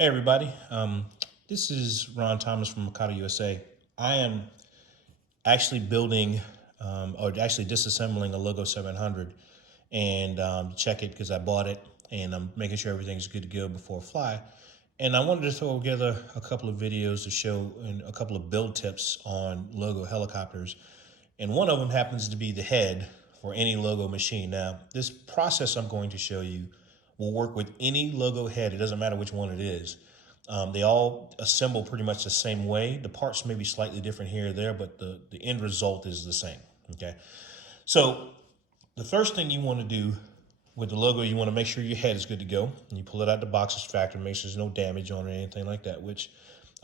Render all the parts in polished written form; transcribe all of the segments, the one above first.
Hey everybody, this is Ron Thomas from Mikado USA. I am actually building, or actually disassembling a Logo 700 and check it because I bought it and I'm making sure everything's good to go before I fly. And I wanted to throw together a couple of videos to show and a couple of build tips on Logo helicopters. And one of them happens to be the head for any Logo machine. Now, this process I'm going to show you will work with any Logo head. It doesn't matter which one it is. They all assemble pretty much the same way. The parts may be slightly different here or there, but the end result is the same, okay? So the first thing you want to do with the Logo, you want to make sure your head is good to go. And you pull it out the box as factory, make sure there's no damage on it or anything like that, which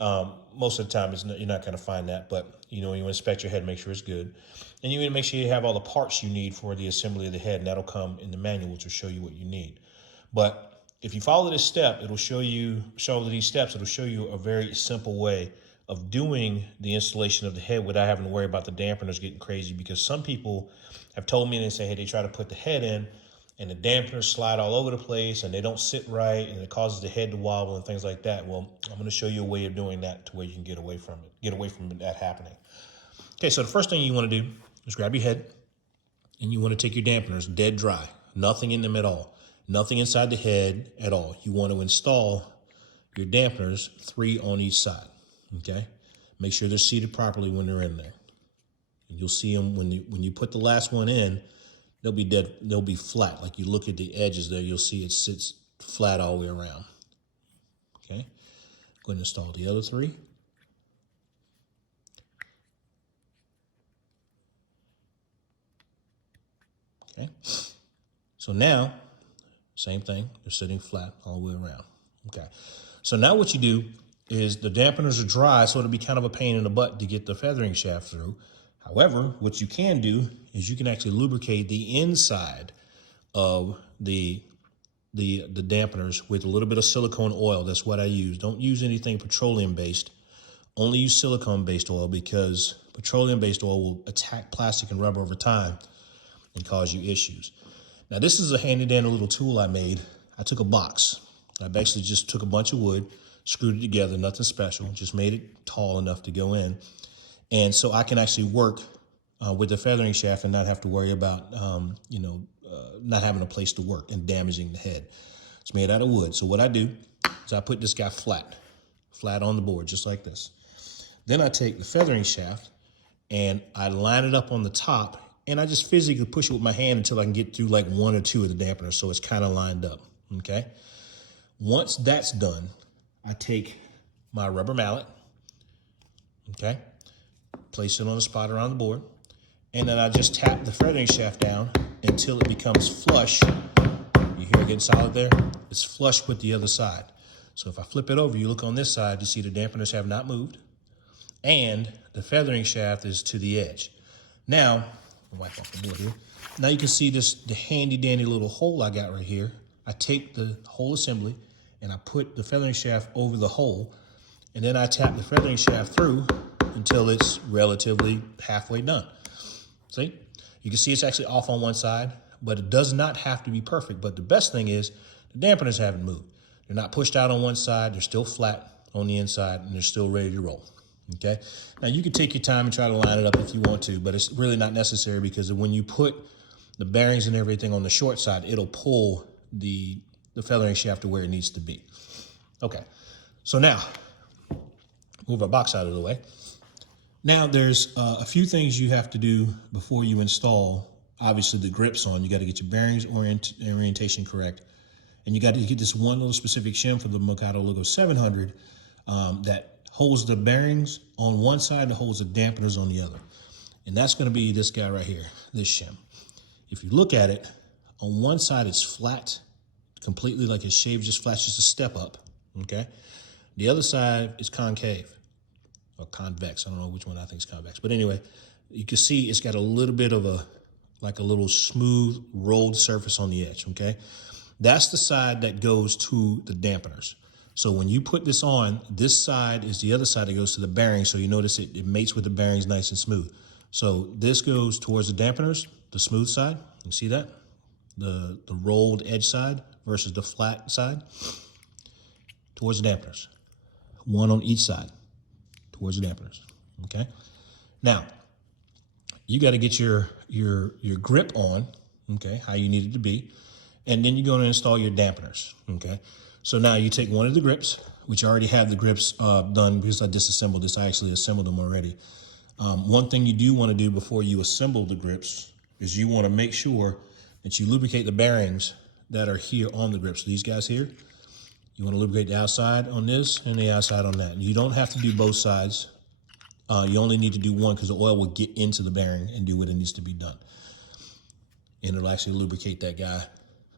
most of the time you're not going to find that, but you want to inspect your head, make sure it's good. And you want to make sure you have all the parts you need for the assembly of the head, and that'll come in the manual, which will show you what you need. But if you follow this step, it'll show you a very simple way of doing the installation of the head without having to worry about the dampeners getting crazy, because some people have told me, and they say, hey, they try to put the head in and the dampeners slide all over the place and they don't sit right and it causes the head to wobble and things like that. Well, I'm going to show you a way of doing that to where you can get away from that happening. Okay, so the first thing you want to do is grab your head and you want to take your dampeners dead dry, nothing in them at all, nothing inside the head at all. You want to install your dampeners 3 on each side, okay? Make sure they're seated properly when they're in there. And you'll see them when you put the last one in, they'll be dead, they'll be flat. Like you look at the edges there, you'll see it sits flat all the way around. Okay, go ahead and install the other 3. Okay, so now, same thing, they're sitting flat all the way around. Okay, so now what you do is the dampeners are dry, so it'll be kind of a pain in the butt to get the feathering shaft through. However, what you can do is you can actually lubricate the inside of the dampeners with a little bit of silicone oil. That's what I use. Don't use anything petroleum-based. Only use silicone-based oil, because petroleum-based oil will attack plastic and rubber over time and cause you issues. Now, this is a handy-dandy little tool I made. I took a box. I basically just took a bunch of wood, screwed it together, nothing special, just made it tall enough to go in. And so I can actually work with the feathering shaft and not have to worry about, not having a place to work and damaging the head. It's made out of wood. So what I do is I put this guy flat on the board, just like this. Then I take the feathering shaft and I line it up on the top, and I just physically push it with my hand until I can get through like 1 or 2 of the dampeners, so it's kind of lined up, okay? Once that's done, I take my rubber mallet, okay? Place it on a spot around the board, and then I just tap the feathering shaft down until it becomes flush. You hear it getting solid there? It's flush with the other side. So if I flip it over, you look on this side, you see the dampeners have not moved, and the feathering shaft is to the edge. Now, I'll wipe off the board here. Now you can see the handy dandy little hole I got right here. I take the whole assembly and I put the feathering shaft over the hole, and then I tap the feathering shaft through until it's relatively halfway done. See? You can see it's actually off on one side, but it does not have to be perfect. But the best thing is the dampeners haven't moved. They're not pushed out on one side. They're still flat on the inside, and they're still ready to roll. Okay? Now, you can take your time and try to line it up if you want to, but it's really not necessary, because when you put the bearings and everything on the short side, it'll pull the feathering shaft to where it needs to be. Okay. So now, move our box out of the way. Now, there's a few things you have to do before you install, obviously, the grips on. You got to get your bearings orientation correct. And you got to get this one little specific shim for the Mikado Logo 700 that holds the bearings on one side and holds the dampeners on the other. And that's going to be this guy right here, this shim. If you look at it, on one side it's flat, completely like it's shaved, just flat, just a step up, okay? The other side is concave. Or convex, I don't know which one I think is convex. But anyway, you can see it's got a little bit of a little smooth rolled surface on the edge, okay? That's the side that goes to the dampeners. So when you put this on, this side is the other side that goes to the bearings, so you notice it mates with the bearings nice and smooth. So this goes towards the dampeners, the smooth side, you see that? The rolled edge side versus the flat side. towards the dampeners. One on each side towards the dampeners, okay? Now, you got to get your grip on, okay, how you need it to be, and then you're going to install your dampeners, okay? So now you take one of the grips, which I already have the grips done because I disassembled this. I actually assembled them already. One thing you do want to do before you assemble the grips is you want to make sure that you lubricate the bearings that are here on the grips. These guys here, you want to lubricate the outside on this and the outside on that. And you don't have to do both sides. You only need to do one because the oil will get into the bearing and do what it needs to be done. And it'll actually lubricate that guy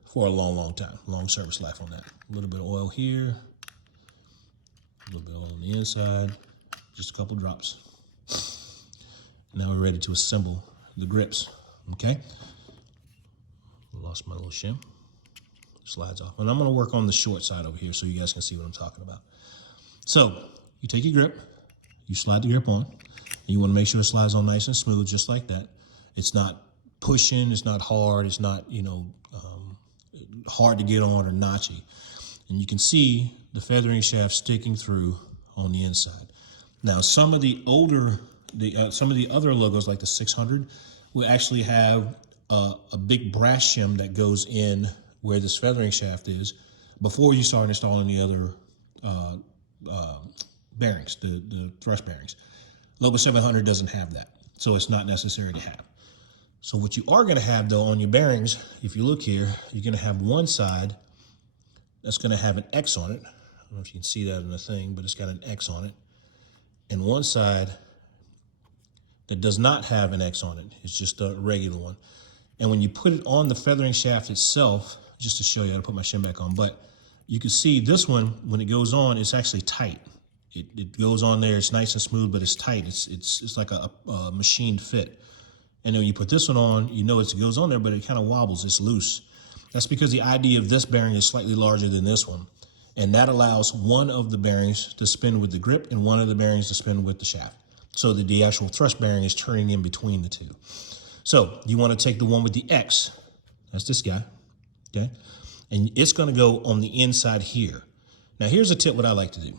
for a long, long time. Long service life on that. A little bit of oil here. A little bit of oil on the inside. Just a couple drops. Now we're ready to assemble the grips, okay? Lost my little shim. Slides off. And I'm gonna work on the short side over here so you guys can see what I'm talking about. So you take your grip, you slide the grip on, and you wanna make sure it slides on nice and smooth, just like that. It's not pushing, it's not hard, it's not, hard to get on or notchy. And you can see the feathering shaft sticking through on the inside. Now, some of the other logos, like the 600, will actually have a big brass shim that goes in where this feathering shaft is before you start installing the other bearings, the thrust bearings. Logo 700 doesn't have that, so it's not necessary to have. So what you are going to have, though, on your bearings, if you look here, you're going to have one side that's going to have an X on it. I don't know if you can see that in the thing, but it's got an X on it. And one side that does not have an X on it. It's just a regular one. And when you put it on the feathering shaft itself, just to show you how to put my shim back on, but you can see this one, when it goes on, it's actually tight. It goes on there, it's nice and smooth, but it's tight. It's like a machined fit. And then when you put this one on, you know it goes on there, but it kind of wobbles, it's loose. That's because the ID of this bearing is slightly larger than this one. And that allows one of the bearings to spin with the grip and one of the bearings to spin with the shaft. So that the actual thrust bearing is turning in between the two. So you want to take the one with the X, that's this guy, okay? And it's going to go on the inside here. Now here's a tip what I like to do.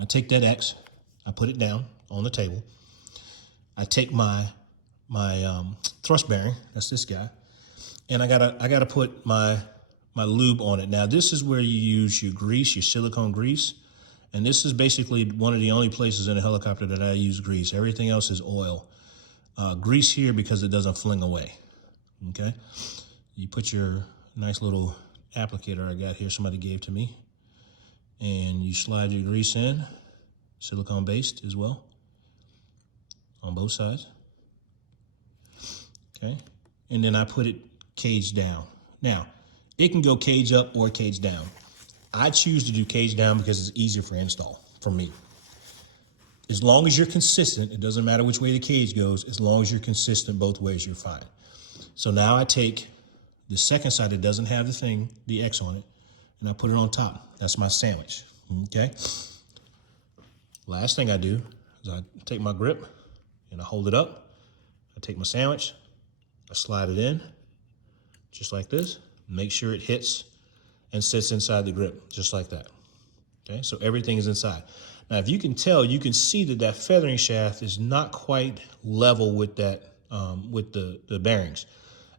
I take that X, I put it down on the table. I take my thrust bearing, that's this guy, and I gotta put my lube on it. Now this is where you use your grease, your silicone grease. And this is basically one of the only places in a helicopter that I use grease. Everything else is oil. Grease here because it doesn't fling away, okay? You put your nice little applicator I got here, somebody gave to me, and you slide your grease in, silicone based as well, on both sides, okay? And then I put it cage down. Now, it can go cage up or cage down. I choose to do cage down because it's easier for install for me. As long as you're consistent, it doesn't matter which way the cage goes, as long as you're consistent both ways, you're fine. So now I take the second side that doesn't have the X on it, and I put it on top. That's my sandwich, okay? Last thing I do is I take my grip and I hold it up. I take my sandwich, I slide it in, just like this. Make sure it hits and sits inside the grip, just like that. Okay, so everything is inside. Now, if you can tell, you can see that feathering shaft is not quite level with that, with the bearings.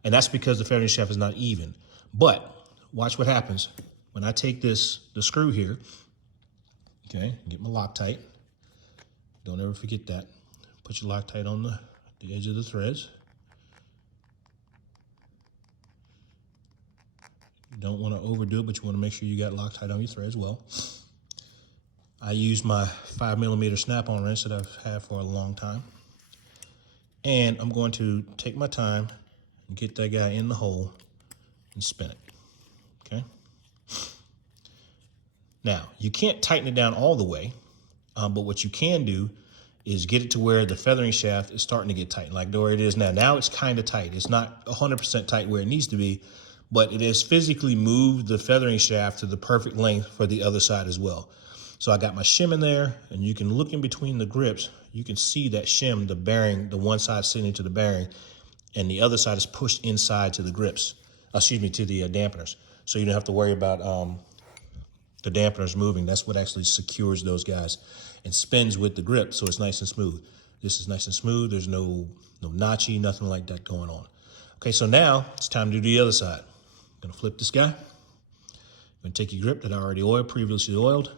And that's because the feathering shaft is not even. But watch what happens when I take the screw here, okay, get my Loctite. Don't ever forget that. Put your Loctite on the edge of the threads. You don't want to overdo it, but you want to make sure you got Loctite on your threads well. I use my 5mm snap-on wrench that I've had for a long time. And I'm going to take my time and get that guy in the hole and spin it, okay? Now, you can't tighten it down all the way, but what you can do is get it to where the feathering shaft is starting to get tight, like where it is now. Now it's kind of tight. It's not 100% tight where it needs to be, but it has physically moved the feathering shaft to the perfect length for the other side as well. So I got my shim in there, and you can look in between the grips. You can see that shim, the bearing, the one side sitting into the bearing, and the other side is pushed inside to the grips, to the dampeners. So you don't have to worry about the dampener's moving. That's what actually secures those guys and spins with the grip, so it's nice and smooth. This is nice and smooth. There's no notchy, nothing like that going on. Okay, so now it's time to do the other side. I'm gonna flip this guy. I'm gonna take your grip that I already previously oiled.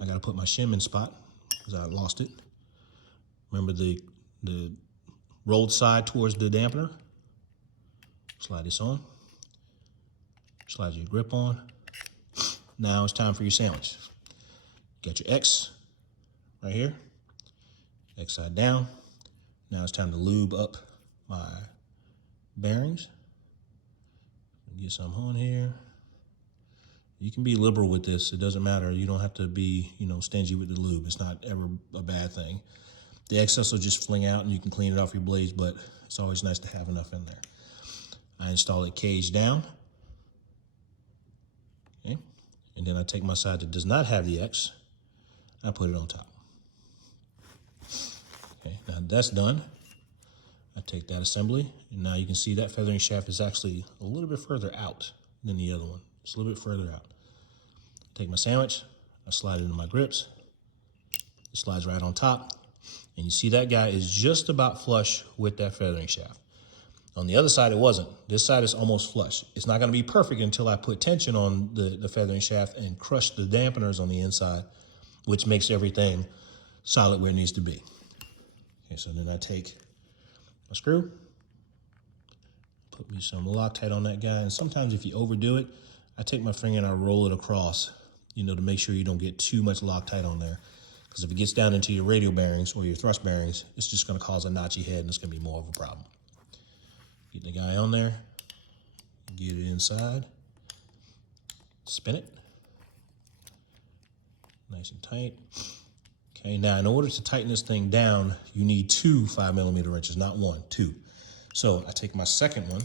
I gotta put my shim in spot because I lost it. Remember the rolled side towards the dampener. Slide this on. Slide your grip on. Now it's time for your sandwich. Got your X right here. X side down. Now it's time to lube up my bearings. Get some on here. You can be liberal with this. It doesn't matter. You don't have to be, stingy with the lube. It's not ever a bad thing. The excess will just fling out and you can clean it off your blades, but it's always nice to have enough in there. I install it cage down. Okay. And then I take my side that does not have the X. I put it on top. Okay, now that's done. I take that assembly, and now you can see that feathering shaft is actually a little bit further out than the other one. It's a little bit further out. Take my sandwich, I slide it into my grips. It slides right on top. And you see that guy is just about flush with that feathering shaft. On the other side, it wasn't. This side is almost flush. It's not gonna be perfect until I put tension on the feathering shaft and crush the dampeners on the inside, which makes everything solid where it needs to be. Okay, so then I take my screw, put me some Loctite on that guy, and sometimes if you overdo it, I take my finger and I roll it across, to make sure you don't get too much Loctite on there. Because if it gets down into your radial bearings or your thrust bearings, it's just gonna cause a notchy head and it's gonna be more of a problem. Get the guy on there, get it inside, spin it, nice and tight. Okay, now in order to tighten this thing down, you need 2 5mm wrenches, not 1, 2. So I take my second one,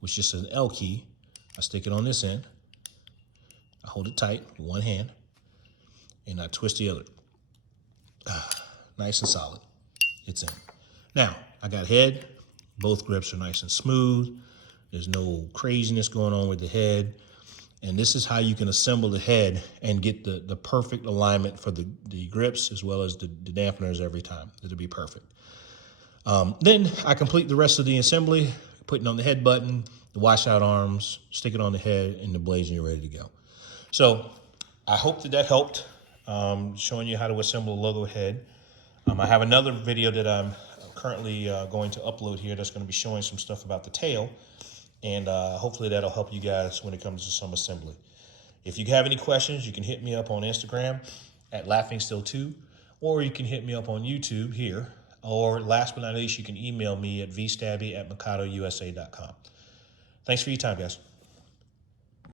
which is an L key, I stick it on this end, I hold it tight with one hand, and I twist the other. Nice and solid, it's in. Now, I got head, both grips are nice and smooth, there's no craziness going on with the head. And this is how you can assemble the head and get the perfect alignment for the grips as well as the dampeners every time. It'll be perfect. Then I complete the rest of the assembly, putting on the head button, the washout arms, stick it on the head, and the blades, and you're ready to go. So I hope that helped, showing you how to assemble a logo head. I have another video that I'm currently going to upload here that's going to be showing some stuff about the tail. And hopefully that'll help you guys when it comes to some assembly. If you have any questions, you can hit me up on Instagram at LaughingStill2, or you can hit me up on YouTube here, or last but not least, you can email me at vstabby@mikadousa.com. Thanks for your time, guys.